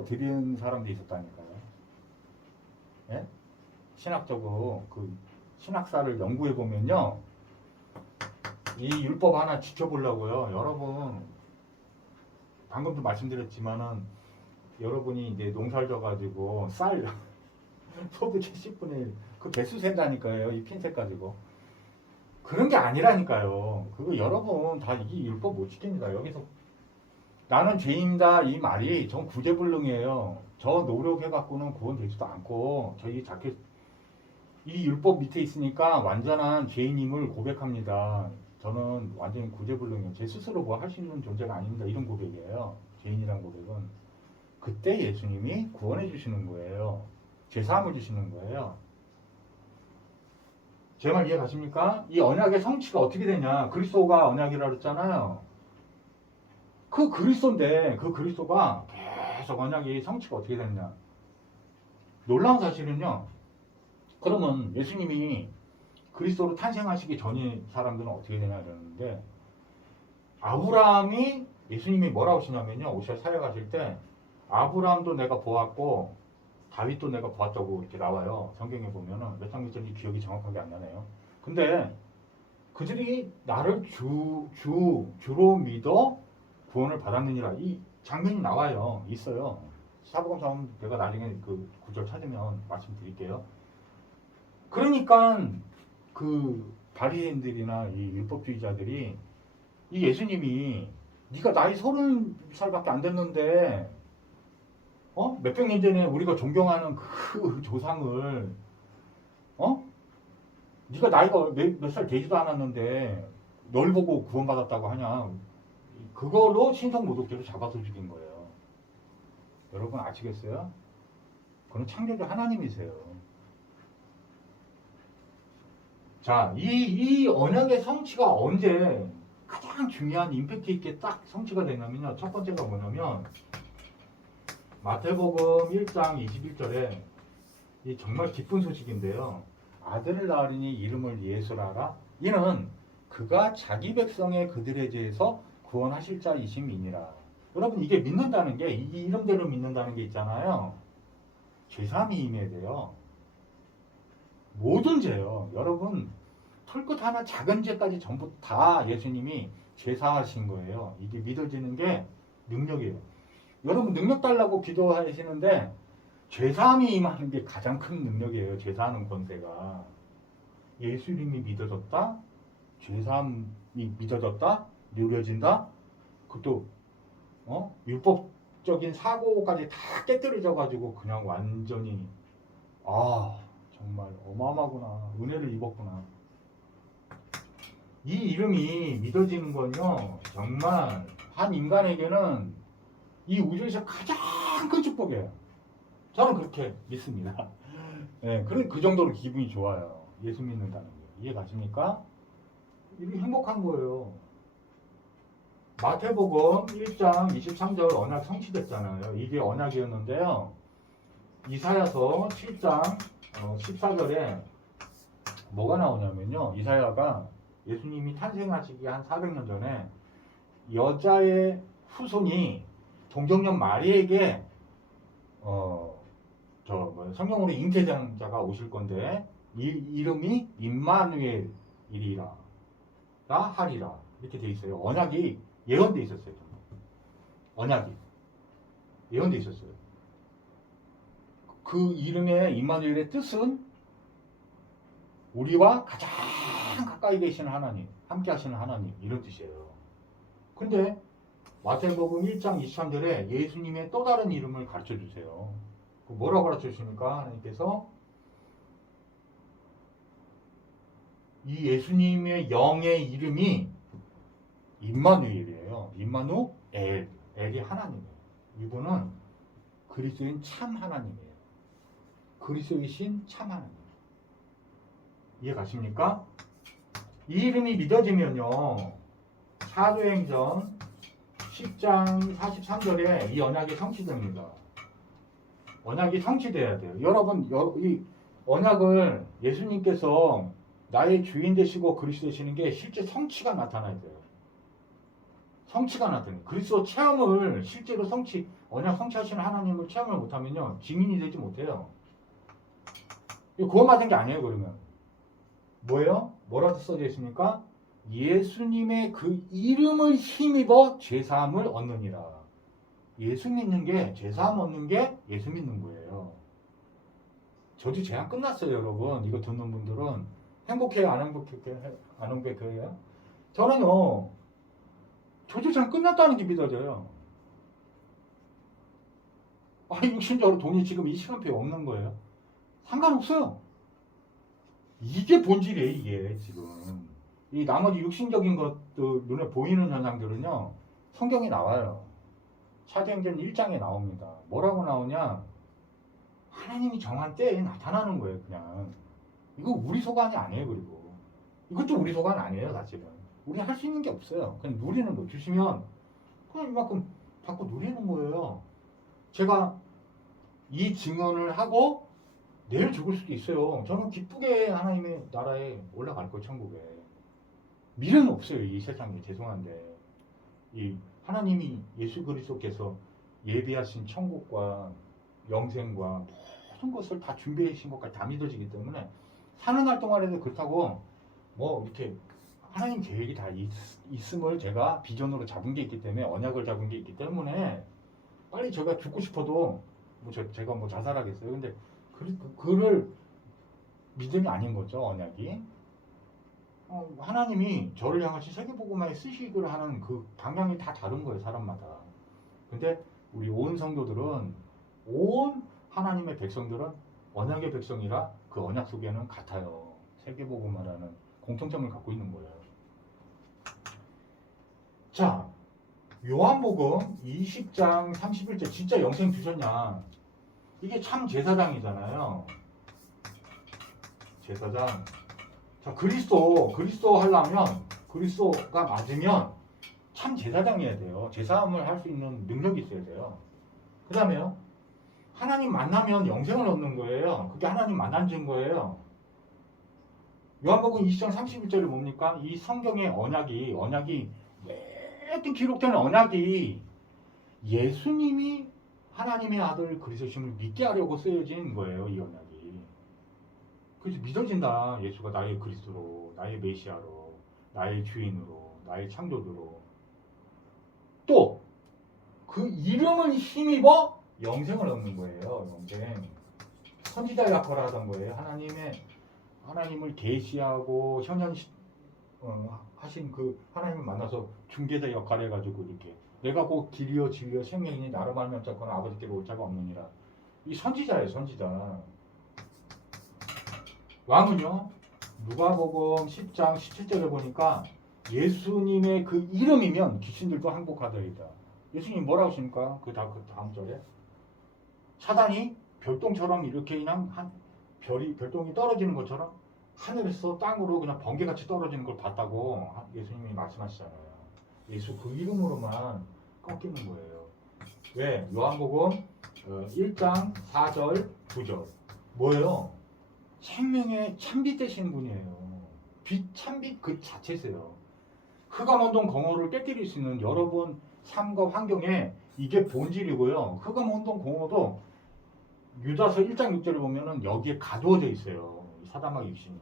드리는 사람도 있었다니까요. 예? 신학적으로 그 신학사를 연구해 보면요, 이 율법 하나 지켜보려고요. 여러분 방금도 말씀드렸지만은 여러분이 이제 농사를 져가지고 쌀 소득의 10분의 1, 그 배수 센다니까요. 이 핀셋 가지고. 그런 게 아니라니까요. 그거 여러분 다 이 율법 못 지킵니다. 여기서 나는 죄인다 이 말이 전 구제불능이에요. 저 노력해갖고는 구원되지도 않고 저희 이 율법 밑에 있으니까 완전한 죄인임을 고백합니다. 저는 완전히 구제불능이에요. 제 스스로 뭐 할 수 있는 존재가 아닙니다. 이런 고백이에요. 죄인이란 고백은. 그때 예수님이 구원해 주시는 거예요. 죄사함을 주시는 거예요. 제 말 이해 가십니까? 이 언약의 성취가 어떻게 되냐? 그리스도가 언약이라고 했잖아요. 그 그리스도인데 그 그리스도가 계속 언약이 성취가 어떻게 되느냐? 놀라운 사실은요. 그러면 예수님이 그리스도로 탄생하시기 전에 사람들은 어떻게 되냐 그러는데 아브라함이 예수님이 뭐라고 하시냐면요. 오셔 사역하실 때 아브라함도 내가 보았고 다윗도 내가 보았다고 이렇게 나와요. 성경에 보면은 몇 장면인지 기억이 정확하게 안 나네요. 근데 그들이 나를 주로 믿어 구원을 받았느니라 이 장면이 나와요. 있어요. 사복음 사면 제가 나중에 그 구절 찾으면 말씀드릴게요. 그러니까 그 바리새인들이나 이 율법주의자들이 이 예수님이 네가 나이 30살밖에 안 됐는데 몇백 년 전에 우리가 존경하는 그 조상을 네가 나이가 몇 살 되지도 않았는데 널 보고 구원받았다고 하냐 그거로 신성모독죄로 잡아서 죽인 거예요. 여러분 아시겠어요? 그건 창조주 하나님이세요. 자, 이 언약의 성취가 언제 가장 중요한 임팩트 있게 딱 성취가 되냐면요. 첫 번째가 뭐냐면 마태복음 1장 21절에 이 정말 기쁜 소식인데요. 아들을 낳으리니 이름을 예수라라. 이는 그가 자기 백성의 그들에 대해서 구원하실 자이심이니라. 여러분 이게 믿는다는 게 이 이름대로 믿는다는 게 있잖아요. 죄사함이 임해야 돼요. 모든 죄요. 여러분 털끝 하나 작은 죄까지 전부 다 예수님이 죄사하신 거예요. 이게 믿어지는 게 능력이에요. 여러분 능력 달라고 기도하시는데 죄사함이 임하는 게 가장 큰 능력이에요. 죄사하는 권세가. 예수 이름이 믿어졌다. 죄사함이 믿어졌다. 누려진다. 그것도 율법적인 사고까지 다 깨뜨려져 가지고 그냥 완전히 정말 어마어마하구나. 은혜를 입었구나. 이 이름이 믿어지는 건요. 정말 한 인간에게는 이 우주에서 가장 큰 축복이에요. 저는 그렇게 믿습니다. 네, 그 정도로 기분이 좋아요. 예수 믿는다는 게. 이해 가십니까? 이게 행복한 거예요. 마태복음 1장 23절 언약 성취됐잖아요. 이게 언약이었는데요. 이사야서 7장 14절에 뭐가 나오냐면요. 이사야가 예수님이 탄생하시기 한 400년 전에 여자의 후손이 동정녀 마리에게 성경으로 잉태자가 오실 건데 이름이 임마누엘이리라 하리라 이렇게 돼 있어요. 언약이 예언돼 있었어요. 언약이 예언돼 있었어요. 그 이름의 임마누엘의 뜻은 우리와 가장 가까이 계시는 하나님, 함께 하시는 하나님 이런 뜻이에요. 근데 마태복음 1장 23절에 예수님의 또 다른 이름을 가르쳐 주세요. 뭐라고 가르쳐 주십니까? 하나님께서 이 예수님의 영의 이름이 임마누엘이에요. 임마누엘, 엘이 하나님이에요. 이분은 그리스도인 참 하나님이에요. 그리스도의 신 참 하나님. 이해 가십니까? 이 이름이 믿어지면요. 사도행전 10장 43절에 이 언약이 성취됩니다. 언약이 성취돼야 돼요. 여러분 이 언약을 예수님께서 나의 주인 되시고 그리스도 되시는 게 실제 성취가 나타나야 돼요. 성취가 나타나요. 그리스도 체험을 실제로 언약 성취하시는 하나님을 체험을 못하면요. 증인이 되지 못해요. 구원받은 게 아니에요. 그러면 뭐예요? 뭐라고 써져 있습니까? 예수님의 그 이름을 힘입어 죄사함을 얻느니라. 예수 믿는 게 죄사함 얻는 게 예수 믿는 거예요. 저도 제한 끝났어요. 여러분 이거 듣는 분들은 행복해요? 안 행복해요? 안 행복해요? 저는요 저도 제한 끝났다는 게 믿어져요. 육신적으로 돈이 지금 이 시간표에 없는 거예요. 상관없어요. 이게 본질이에요. 이게 지금 이 나머지 육신적인 것도 눈에 보이는 현상들은요 성경에 나와요. 사도행전 1장에 나옵니다. 뭐라고 나오냐? 하나님이 정한 때에 나타나는 거예요. 그냥 이거 우리 소관이 아니에요. 그리고 이것도 우리 소관 아니에요. 사실은 우리 할 수 있는 게 없어요. 그냥 누리는 거 주시면 그냥 이만큼 받고 누리는 거예요. 제가 이 증언을 하고 내일 죽을 수도 있어요. 저는 기쁘게 하나님의 나라에 올라갈 거예요. 천국에. 미련은 없어요. 이 세상에. 죄송한데 이 하나님이 예수 그리스도께서 예비하신 천국과 영생과 모든 것을 다 준비해 주신 것까지 다 믿어지기 때문에 사는 날 동안에도 그렇다고 뭐 이렇게 하나님 계획이 다 있음을 제가 비전으로 잡은 게 있기 때문에 언약을 잡은 게 있기 때문에 빨리 제가 죽고 싶어도 뭐 제가 뭐 자살하겠어요. 근데 그를 믿음이 아닌 거죠. 언약이. 하나님이 저를 향하신 세계복음화에 쓰시기를 하는 그 방향이 다 다른 거예요. 사람마다. 근데 우리 온 성도들은 온 하나님의 백성들은 언약의 백성이라 그 언약 속에는 같아요. 세계복음화라는 공통점을 갖고 있는 거예요. 자, 요한복음 20장 31절 진짜 영생 주셨냐? 이게 참 제사장이잖아요. 제사장. 자, 그리스도 하려면 그리스도가 맞으면 참 제사장이어야 돼요. 제사함을 할 수 있는 능력이 있어야 돼요. 그 다음에요. 하나님 만나면 영생을 얻는 거예요. 그게 하나님 만난 증거예요. 요한복음 20장 31절이 뭡니까? 이 성경의 언약이 매번 기록되는 언약이 예수님이 하나님의 아들 그리스도심을 믿게 하려고 쓰여진 거예요. 이 언약이. 그래서 믿어진다. 예수가 나의 그리스도로, 나의 메시아로, 나의 주인으로, 나의 창조주로. 또 그 이름을 힘입어 영생을 얻는 거예요. 영생. 선지자 역할을 하던 거예요. 하나님을 계시하고 현현 하신 그 하나님을 만나서 중개자 역할 해가지고 이렇게 내가 곧 길이요 진리요 생명이니 나로 말미암아 자꾸는 아버지께로 올 자가 없느니라. 이 선지자예요. 선지자. 왕은요. 누가복음 10장 17절에 보니까 예수님의 그 이름이면 귀신들도 항복하더이다. 예수님 뭐라고 하십니까? 그 다음 절에 사단이 별똥처럼 이렇게 그냥 별똥이 떨어지는 것처럼 하늘에서 땅으로 그냥 번개같이 떨어지는 걸 봤다고 예수님이 말씀하시잖아요. 예수 그 이름으로만 꺾이는 거예요. 왜? 요한복음 1장 4절 9절 뭐예요? 생명의 참빛 되신 분이에요. 참빛 그 자체세요. 흑암운동 공허를 깨뜨릴 수 있는 여러분 삶과 환경에 이게 본질이고요. 흑암운동 공허도 유다서 1장 6절에 보면은 여기에 가두어져 있어요. 사단과 육신이.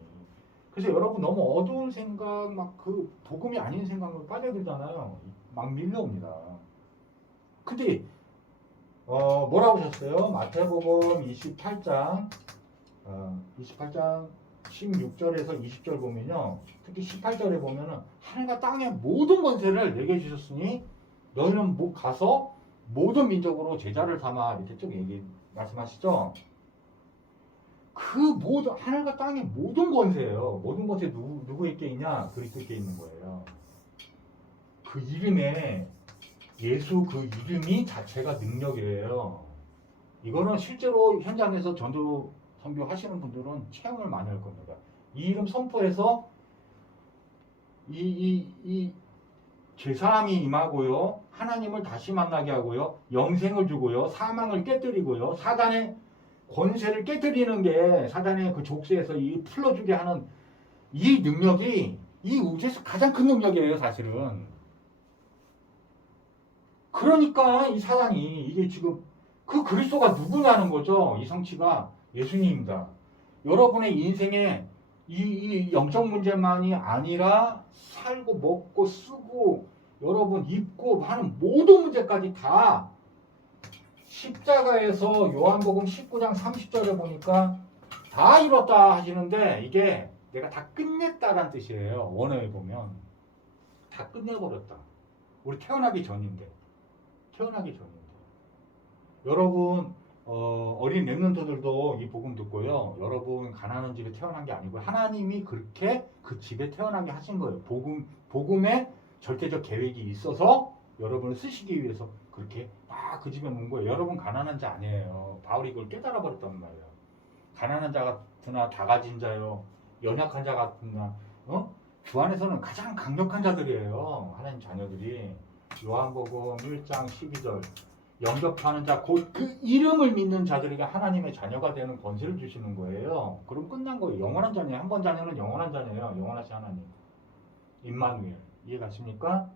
그래서 여러분 너무 어두운 생각, 막 그 복음이 아닌 생각으로 빠져들잖아요. 막 밀려옵니다. 근데 뭐라고 하셨어요? 마태복음 28장 16절에서 20절 보면요. 특히 18절에 보면은 하늘과 땅의 모든 권세를 내게 주셨으니 너희는 가서 모든 민족으로 제자를 삼아 이렇게 쭉 말씀하시죠. 그 모든 하늘과 땅의 모든 권세예요. 모든 권세 누구에게 있냐? 그리스도께 있는 거예요. 그 이름에 예수 그 이름이 자체가 능력이에요. 이거는 실제로 현장에서 전도 선교 하시는 분들은 체험을 많이 할 겁니다. 이 이름 선포해서 이 죄사함이 임하고요. 하나님을 다시 만나게 하고요. 영생을 주고요. 사망을 깨뜨리고요. 사단의 권세를 깨뜨리는 게 사단의 그 족쇄에서 풀어주게 하는 이 능력이 이 우주에서 가장 큰 능력이에요. 사실은. 그러니까 이 사단이 이게 지금 그 그리스도가 누구냐는 거죠. 이 성취가 예수님입니다. 여러분의 인생에 이 영적 문제만이 아니라 살고 먹고 쓰고 여러분 입고 하는 모든 문제까지 다 십자가에서 요한복음 19장 30절에 보니까 다 이뤘다 하시는데 이게 내가 다 끝냈다라는 뜻이에요. 원어에 보면 다 끝내버렸다. 우리 태어나기 전인데 여러분 어린 렘넌트들도 이 복음 듣고요. 여러분 가난한 집에 태어난 게 아니고 하나님이 그렇게 그 집에 태어나게 하신 거예요. 복음의 절대적 계획이 있어서 여러분을 쓰시기 위해서 그렇게 막 그 집에 온 거예요. 여러분 가난한 자 아니에요. 바울이 그걸 깨달아 버렸단 말이에요. 가난한 자가 같으나 다 가진 자요 연약한 자 같으나 주 안에서는 가장 강력한 자들이에요. 하나님 자녀들이. 요한복음 1장 12절 영접하는 자 곧 그 이름을 믿는 자들에게 하나님의 자녀가 되는 권세를 주시는 거예요. 그럼 끝난 거예요. 영원한 자녀예요. 한 번 자녀는 영원한 자녀예요. 영원하신 하나님. 임마누엘. 이해가십니까?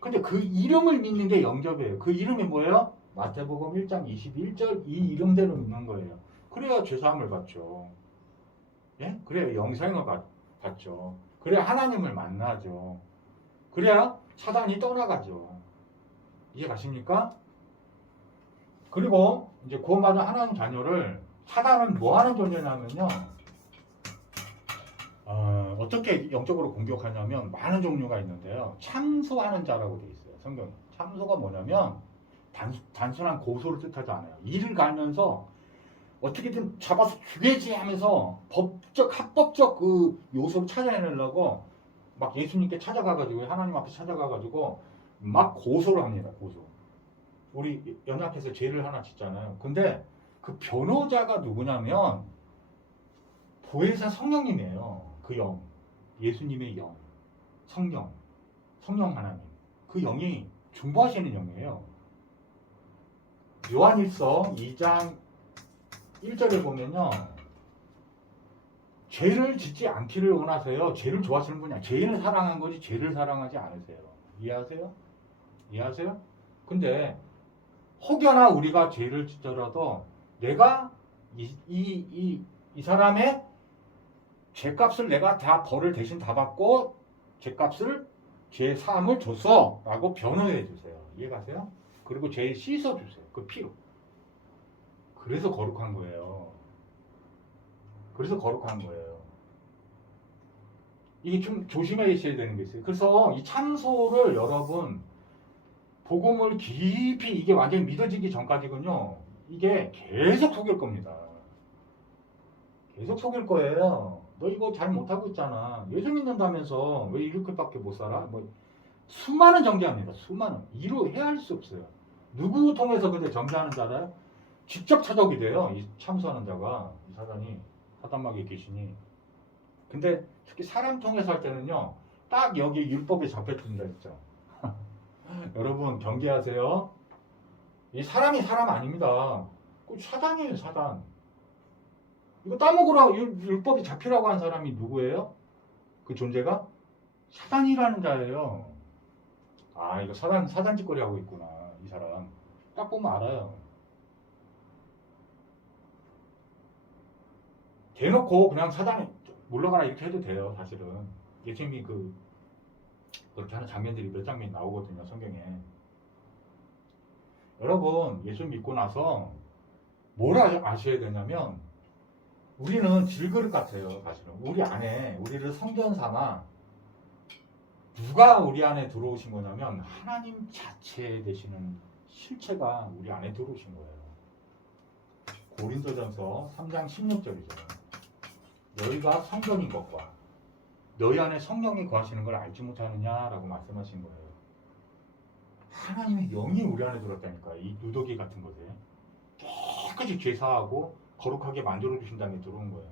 근데 그 이름을 믿는 게 영접이에요. 그 이름이 뭐예요? 마태복음 1장 21절 이 이름대로 믿는 거예요. 그래야 죄사함을 받죠. 예? 그래야 영생을 받죠. 그래야 하나님을 만나죠. 그래야 사단이 떠나가죠. 이해가십니까? 그리고 이제 구원받은 하나님 자녀를 사단은 뭐 하는 존재냐면요. 어떻게 영적으로 공격하냐면 많은 종류가 있는데요. 참소하는 자라고 돼 있어요. 성경에. 참소가 뭐냐면 단순한 고소를 뜻하지 않아요. 일을 갈면서 어떻게든 잡아서 죽여야지 하면서 합법적 그 요소를 찾아내려고 막 예수님께 찾아가가지고 하나님 앞에 찾아가가지고 막 고소를 합니다. 고소. 우리 연약해서 죄를 하나 짓잖아요. 근데 그 변호자가 누구냐면 보혜사 성령님이에요. 그 영. 예수님의 영. 성령 하나님. 그 영이 중보하시는 영이에요. 요한일서 2장 1절에 보면요. 죄를 짓지 않기를 원하세요. 죄를 좋아하시는 분이 아니라 죄를 사랑한 거지 죄를 사랑하지 않으세요. 이해하세요? 이해하세요? 근데 혹여나 우리가 죄를 짓더라도 내가 이 사람의 죄값을 내가 다 벌을 대신 다 받고 죄값을 죄 사함을 줬어 라고 변호해 주세요. 이해가세요? 그리고 죄 씻어 주세요. 그 피로. 그래서 거룩한 거예요. 그래서 거룩한 거예요. 이게 좀 조심하셔야 되는 게 있어요. 그래서 이 참소를 여러분 복음을 깊이 이게 완전히 믿어지기 전까지는요. 이게 계속 속일 겁니다. 계속 속일 거예요. 너 이거 잘 못하고 있잖아. 예수 믿는다면서 왜 이렇게밖에 못 살아? 뭐 수많은 정죄합니다. 수많은. 이루 헤아릴 수 없어요. 누구 통해서 근데 정죄하는 자라요? 직접 찾아오게 돼요. 이 참소하는 자가. 이 사단이. 사단마귀의 귀신이. 근데 특히 사람 통해서 할 때는요. 딱 여기 율법에 잡혀준다 했죠. 여러분 경계하세요. 이 사람이 사람 아닙니다. 그 사단이에요. 사단. 이거 따먹으라고 율법이 잡히라고 한 사람이 누구예요? 그 존재가? 사단이라는 자예요. 아 이거 사단 짓거리 하고 있구나. 이 사람. 딱 보면 알아요. 대놓고 그냥 사단에 물러가라 이렇게 해도 돼요. 사실은. 예수님이 그렇게 하는 장면들이 몇 장면이 나오거든요. 성경에. 여러분 예수 믿고 나서 뭘 아셔야 되냐면 우리는 질그릇 같아요. 사실은. 우리 안에 우리를 성전 삼아 누가 우리 안에 들어오신 거냐면 하나님 자체 되시는 실체가 우리 안에 들어오신 거예요. 고린도전서 3장 16절이죠. 너희가 성전인 것과 너희 안에 성령이 거하시는 걸 알지 못하느냐라고 말씀하신 거예요. 하나님의 영이 우리 안에 들었다니까. 이 누더기 같은 것에 깨끗이 죄사하고 거룩하게 만들어 주신 다음에 들어온 거예요.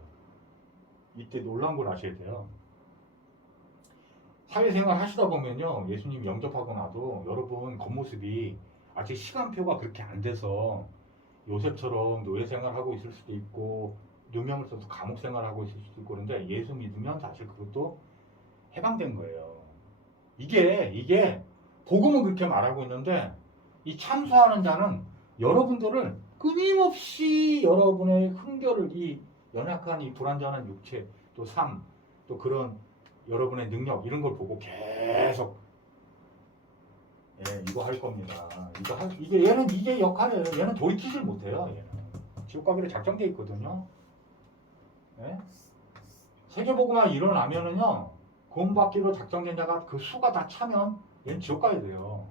이때 놀라운 걸 아셔야 돼요. 사회생활 하시다 보면요. 예수님 영접하고 나도 여러분 겉모습이 아직 시간표가 그렇게 안 돼서 요셉처럼 노예생활하고 있을 수도 있고 누명을 써서 감옥생활하고 있을 수도 있고 그런데 예수 믿으면 사실 그것도 해방된 거예요. 이게 복음은 그렇게 말하고 있는데 이 참소하는 자는 여러분들을 끊임없이 여러분의 흥결을 이 연약한 이 불완전한 육체 또 삶 또 그런 여러분의 능력 이런 걸 보고 계속 이거 할 겁니다. 이게 역할이에요. 얘는 돌이키질 못해요. 얘는 지옥 가기로 작정돼 있거든요. 예? 세계복음화 일어나면은요 구원받기로 작정된 자가 그 수가 다 차면 얘는 지옥 가야 돼요.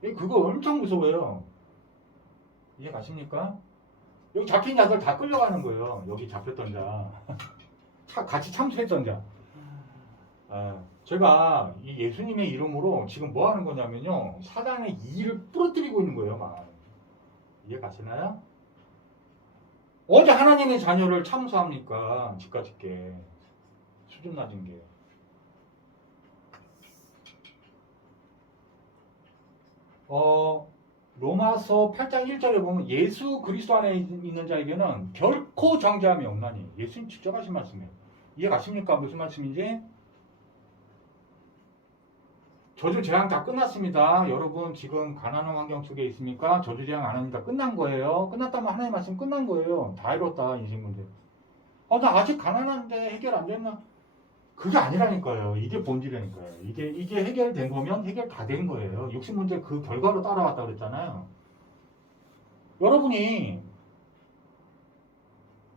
그거 엄청 무서워요. 이해 가십니까? 여기 잡힌 자들 다 끌려가는 거예요. 여기 잡혔던 자 같이 참수했던 자. 제가 이 예수님의 이름으로 지금 뭐 하는 거냐면요 사단의 이를 부러뜨리고 있는 거예요. 막 이해 가시나요? 어디 하나님의 자녀를 참소합니까? 집까짓게 수준 낮은 게. 로마서 8장 1절에 보면 예수 그리스도 안에 있는 자에게는 결코 정죄함이 없나니. 예수님 직접 하신 말씀이에요. 이해 가십니까? 무슨 말씀인지? 저주 재앙 다 끝났습니다. 여러분 지금 가난한 환경 속에 있습니까? 저주 재앙 안 합니다. 끝난 거예요. 끝났다면 하나님 말씀 끝난 거예요. 다 이뤘다 인생 문제. 나 아직 가난한데 해결 안 됐나? 그게 아니라니까요. 이게 본질이니까요. 이게 해결된 거면 해결 다 된 거예요. 육신 문제 그 결과로 따라왔다 그랬잖아요. 여러분이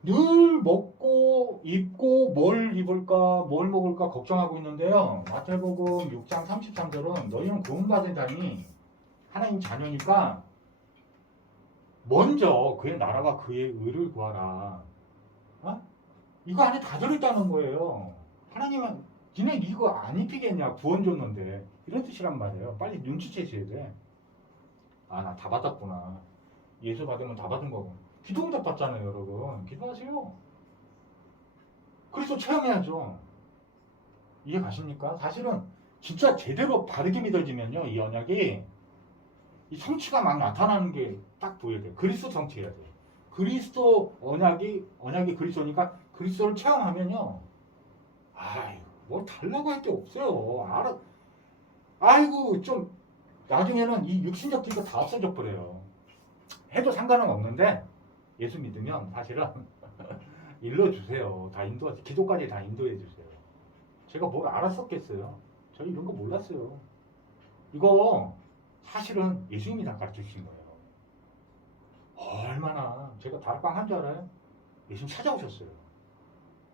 늘 먹고 입고 뭘 입을까 뭘 먹을까 걱정하고 있는데요. 마태복음 6장 33절은 너희는 구원받은 자니 하나님 자녀니까 먼저 그의 나라와 그의 의를 구하라. 이거 안에 다 들어있다는 거예요. 하나님은 니네 이거 안 입히겠냐 구원 줬는데 이런 뜻이란 말이에요. 빨리 눈치채셔야 돼. 나 다 받았구나. 예수 받으면 다 받은 거고. 기도응답 받잖아요 여러분. 기도하세요. 그래서 체험해야죠. 이해 가십니까? 사실은 진짜 제대로 바르게 믿어지면요 이 언약이 이 성취가 막 나타나는 게 딱 보여야 돼요. 그리스도 성취해야 돼요. 그리스도 언약이 그리스도니까 그리스도를 체험하면요 뭘 달라고 할 게 없어요. 아이고 좀 나중에는 이 육신적 기가 다 없어져 버려요. 해도 상관은 없는데 예수 믿으면 사실은 일러주세요. 다 기도까지 다 인도해 주세요. 제가 뭘 알았었겠어요. 저 이런 거 몰랐어요. 이거 사실은 예수님이 다 가르쳐 주신 거예요. 얼마나 제가 다락방 한 줄 알아요? 예수님 찾아오셨어요.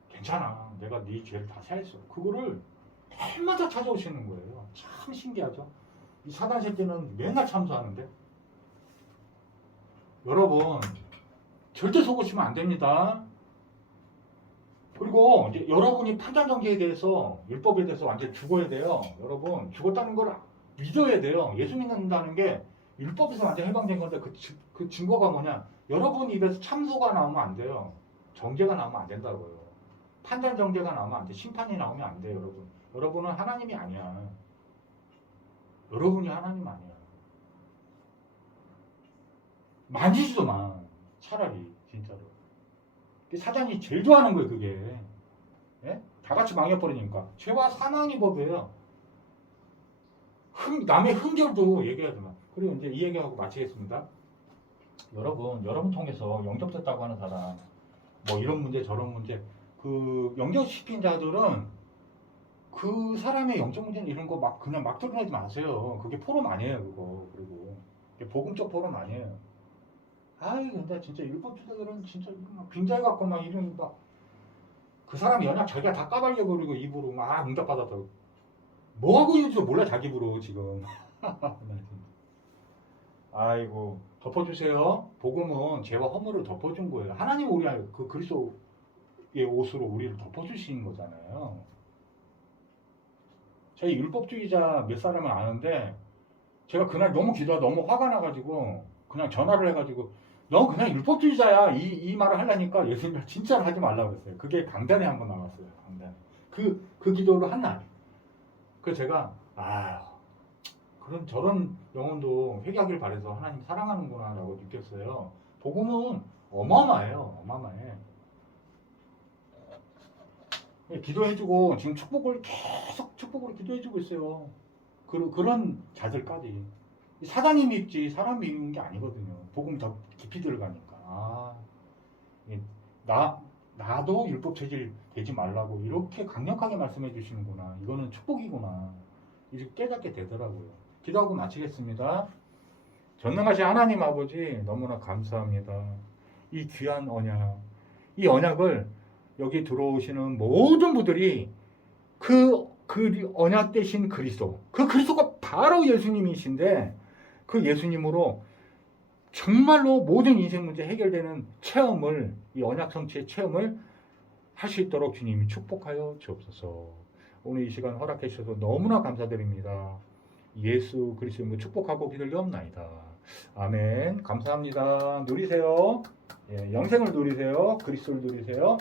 괜찮아. 내가 네 죄를 다 사했어. 그거를 해마다 찾아오시는 거예요. 참 신기하죠? 이 사단 새끼는 맨날 참소하는데 여러분 절대 속으시면 안 됩니다. 그리고 이제 여러분이 판단 정죄에 대해서 율법에 대해서 완전 죽어야 돼요. 여러분 죽었다는 걸 믿어야 돼요. 예수 믿는다는 게 율법에서 완전 해방된 건데 그 증거가 뭐냐? 여러분 입에서 참소가 나오면 안 돼요. 정죄가 나오면 안 된다고요. 판단 정죄가 나오면 안 돼. 심판이 나오면 안 돼요, 여러분. 여러분은 하나님이 아니야. 여러분이 하나님 아니야. 만지지도 마. 차라리 진짜로. 사단이 제일 좋아하는 거예요, 그게. 예? 다 같이 망해버리니까. 죄와 사망이 법이에요. 남의 흥결도 얘기하지만. 그리고 이제 이 얘기하고 마치겠습니다. 여러분 통해서 영접됐다고 하는 사람, 뭐 이런 문제 저런 문제, 그 영접시킨 자들은 그 사람의 영적 문제는 이런 거 막 그냥 막 드러내지 마세요. 그게 포럼 아니에요, 그거. 그리고 복음적 포럼 아니에요. 근데 진짜 율법주의자들은 진짜 막 빙자해 갖고 막 이런 막 그 사람이 연약 자기가 다 까발려 버리고 입으로 막 응답 받았다고. 뭐 하고 있는지도 몰라 자기 입으로 지금. 아이고 덮어주세요. 복음은 죄와 허물을 덮어준 거예요. 하나님 우리 그 그리스도의 옷으로 우리를 덮어주신 거잖아요. 저희 율법주의자 몇 사람은 아는데 제가 그날 너무 기도하다 너무 화가 나가지고 그냥 전화를 해가지고 너 그냥 율법주의자야 이 말을 하려니까 예수님이 진짜로 하지 말라고 그랬어요. 그게 강단에 한번 나왔어요. 강단에. 그 기도를 한 날. 그래서 제가 그런 저런 영혼도 회개하길 바래서 하나님 사랑하는구나 라고 느꼈어요. 복음은 어마어마해요. 어마어마해. 기도해주고 지금 계속 축복으로 기도해주고 있어요. 그런 자들까지. 사단이 믿지 사람 믿는 게 아니거든요. 복음 더 깊이 들어가니까. 나도 율법 체질 되지 말라고 이렇게 강력하게 말씀해 주시는구나. 이거는 축복이구나. 이렇게 깨닫게 되더라고요. 기도하고 마치겠습니다. 전능하신 하나님 아버지 너무나 감사합니다. 이 귀한 언약, 이 언약을 여기 들어오시는 모든 분들이 그 언약 대신 그리스도, 그 그리스도가 바로 예수님이신데 그 예수님으로 정말로 모든 인생 문제 해결되는 체험을, 이 언약 성취의 체험을 할 수 있도록 주님이 축복하여 주옵소서. 오늘 이 시간 허락해 주셔서 너무나 감사드립니다. 예수 그리스도로 축복하고 기도를 드리옵나이다. 아멘. 감사합니다. 누리세요. 예, 영생을 누리세요. 그리스도를 누리세요.